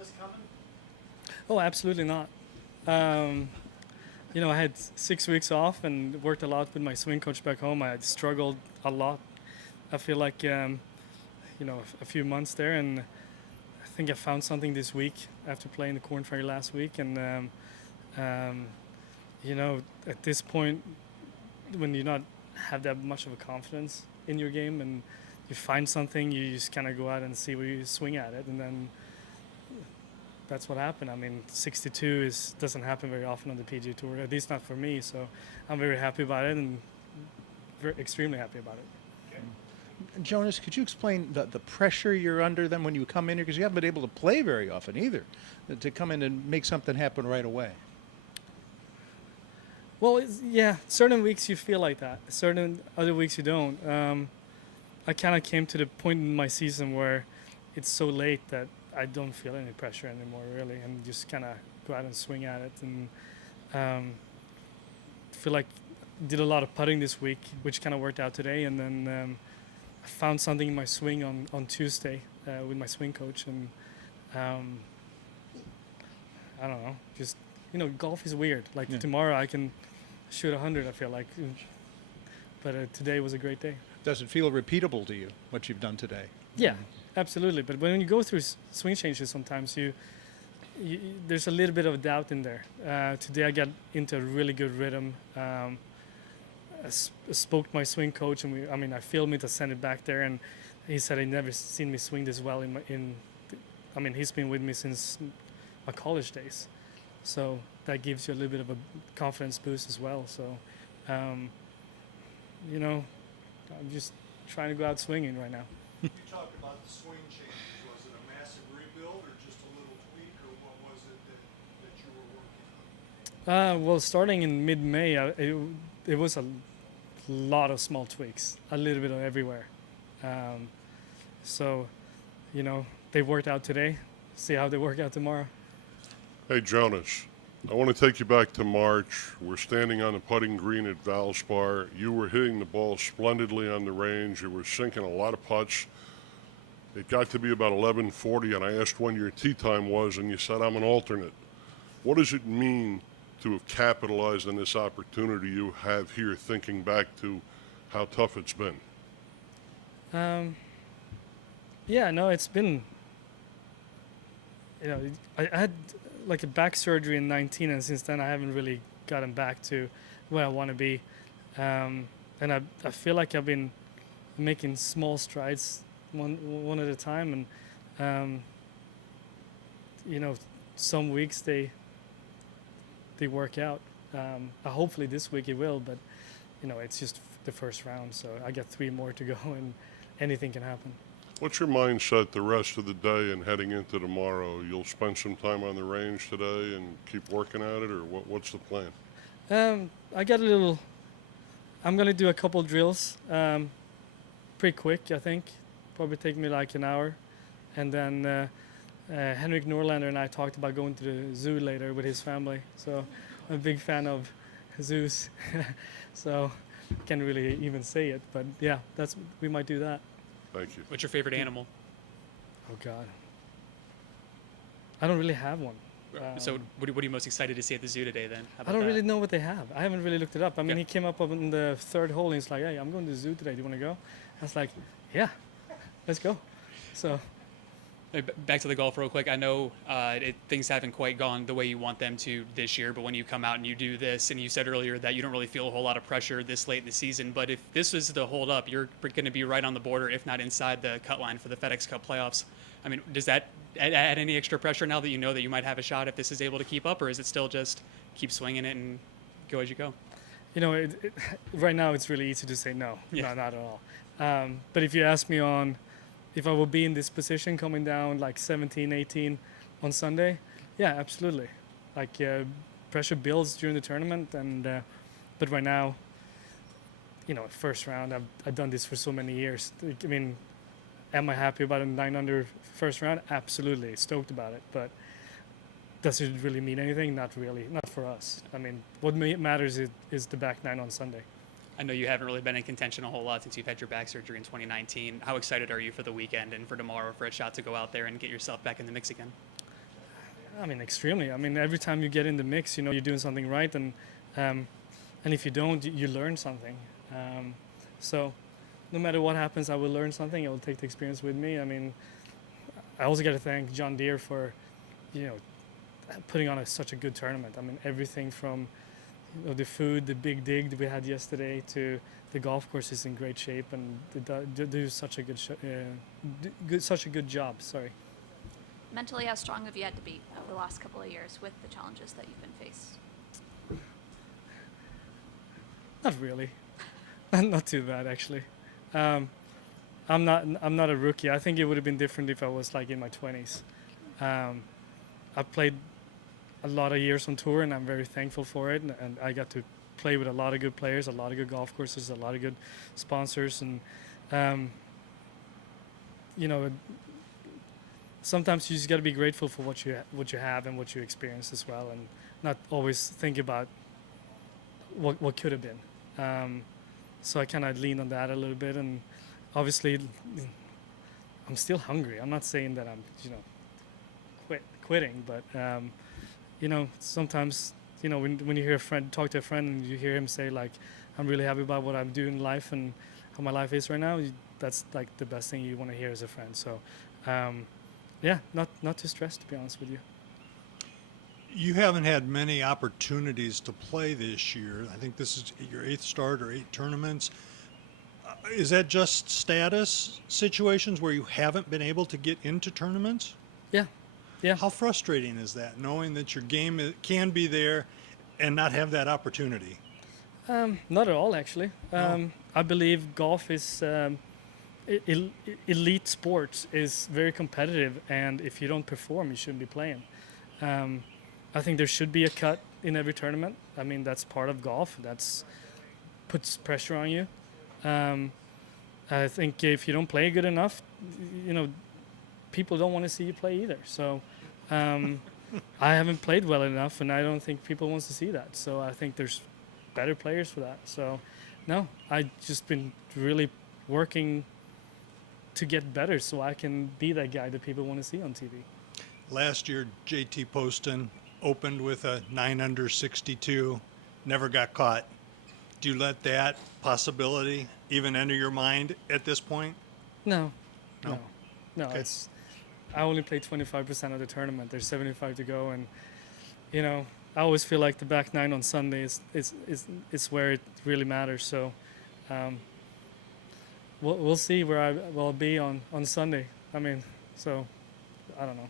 this coming? Oh, absolutely not. Um, I had 6 weeks off and worked a lot with my swing coach back home. I had struggled a lot. I feel like, a few months there, and I think I found something this week after playing the Corn Ferry last week. And, um, at this point, when you not have that much of a confidence in your game and you find something, you just kind of go out and see where you swing at it. And then that's what happened. I mean, 62 doesn't happen very often on the PGA Tour, at least not for me. So I'm very happy about it and extremely happy about it. Jonas, could you explain the pressure you're under then when you come in here? Because you haven't been able to play very often either, to come in and make something happen right away. Well, yeah, certain weeks you feel like that. Certain other weeks you don't. I kind of came to the point in my season where it's so late that I don't feel any pressure anymore, really, and just kind of go out and swing at it. And feel like did a lot of putting this week, which kind of worked out today. And then I found something in my swing on Tuesday with my swing coach, and I don't know, just golf is weird. Like tomorrow I can shoot 100. I feel like, but today was a great day. Does it feel repeatable to you, what you've done today? Yeah, absolutely. But when you go through swing changes, sometimes there's a little bit of doubt in there. Today I got into a really good rhythm. I spoke to my swing coach, and I filmed it, I sent it back there, and he said he'd never seen me swing this well he's been with me since my college days. So that gives you a little bit of a confidence boost as well. So, I'm just trying to go out swinging right now. You talked about the swing changes. Was it a massive rebuild or just a little tweak, or what was it that you were working on? Well, starting in mid-May, it was a lot of small tweaks, a little bit of everywhere. So, they worked out today. See how they work out tomorrow. Hey, Jonas, I want to take you back to March. We're standing on the putting green at Valspar. You were hitting the ball splendidly on the range. You were sinking a lot of putts. It got to be about 11:40, and I asked when your tee time was, and you said, I'm an alternate. What does it mean to have capitalized on this opportunity you have here, thinking back to how tough it's been? It's been, I had like a back surgery in 19, and since then I haven't really gotten back to where I want to be. And I feel like I've been making small strides one at a time, and some weeks they work out. Hopefully this week it will, but it's just the first round, so I got 3 more to go, and anything can happen. What's your mindset the rest of the day and heading into tomorrow? You'll spend some time on the range today and keep working at it, or what's the plan? I'm going to do a couple drills pretty quick, I think. Probably take me like an hour. And then Henrik Norlander and I talked about going to the zoo later with his family. So I'm a big fan of zoos. So can't really even say it, but yeah, we might do that. Thank you. What's your favorite animal? Oh God, I don't really have one. So what are you most excited to see at the zoo today then? How about I don't that? really know what they have. I haven't really looked it up. I mean, Okay. he came up on the 3rd hole and he's like, hey, I'm going to the zoo today. Do you want to go? I was like, yeah, let's go. So Hey, back to the golf real quick. I know things haven't quite gone the way you want them to this year, but when you come out and you do this, and you said earlier that you don't really feel a whole lot of pressure this late in the season, but if this was to hold up, you're going to be right on the border, if not inside the cut line for the FedEx Cup playoffs. I mean, does that add any extra pressure now that you know that you might have a shot if this is able to keep up, or is it still just keep swinging it and go as you go? Right now it's really easy to say no. Yeah. No, not at all. But if you ask me if I will be in this position coming down like 17, 18 on Sunday, yeah, absolutely. Like pressure builds during the tournament, but right now, first round, I've done this for so many years. I mean, am I happy about a 9 under first round? Absolutely, stoked about it. But does it really mean anything? Not really, not for us. I mean, what matters is the back 9 on Sunday. I know you haven't really been in contention a whole lot since you've had your back surgery in 2019. How excited are you for the weekend and for tomorrow for a shot to go out there and get yourself back in the mix again? I mean, extremely. I mean, every time you get in the mix, you know you're doing something right, and if you don't, you learn something. So, no matter what happens, I will learn something. I will take the experience with me. I mean, I also got to thank John Deere for, you know, putting on such a good tournament. I mean, everything from the food, the big dig that we had yesterday, to the golf course is in great shape, and they do such a such a good job. Sorry. Mentally, how strong have you had to be over the last couple of years with the challenges that you've been faced? Not really. Not too bad, actually. I'm not a rookie. I think it would have been different if I was like in my 20s. I've played a lot of years on tour, and I'm very thankful for it. And I got to play with a lot of good players, a lot of good golf courses, a lot of good sponsors, and you know, sometimes you just got to be grateful for what you have and what you experience as well, and not always think about what could have been. So I kind of lean on that a little bit, and obviously I'm still hungry. I'm not saying that I'm quitting, but you know, sometimes, you know, when you hear a friend talk to a friend and you hear him say like, I'm really happy about what I'm doing in life and how my life is right now, that's like the best thing you want to hear as a friend. So yeah, not too stressed, to be honest with you. You haven't had many opportunities to play this year. I think this is your 8th start or 8 tournaments. Is that just status situations where you haven't been able to get into tournaments? Yeah. How frustrating is that, knowing that your game can be there and not have that opportunity? Not at all, actually. No. I believe golf is elite sports is very competitive, and if you don't perform, you shouldn't be playing. I think there should be a cut in every tournament. I mean, that's part of golf. That's puts pressure on you. I think if you don't play good enough, you know, people don't want to see you play either. So I haven't played well enough, and I don't think people wants to see that. So I think there's better players for that. So no, I've just been really working to get better so I can be that guy that people want to see on TV. Last year, JT Poston opened with a 9 under 62, never got caught. Do you let that possibility even enter your mind at this point? No. Okay. It's I only played 25% of the tournament. There's 75 to go, and you know, I always feel like the back nine on Sunday is where it really matters. So we'll see where I will be on Sunday. I mean, so I don't know.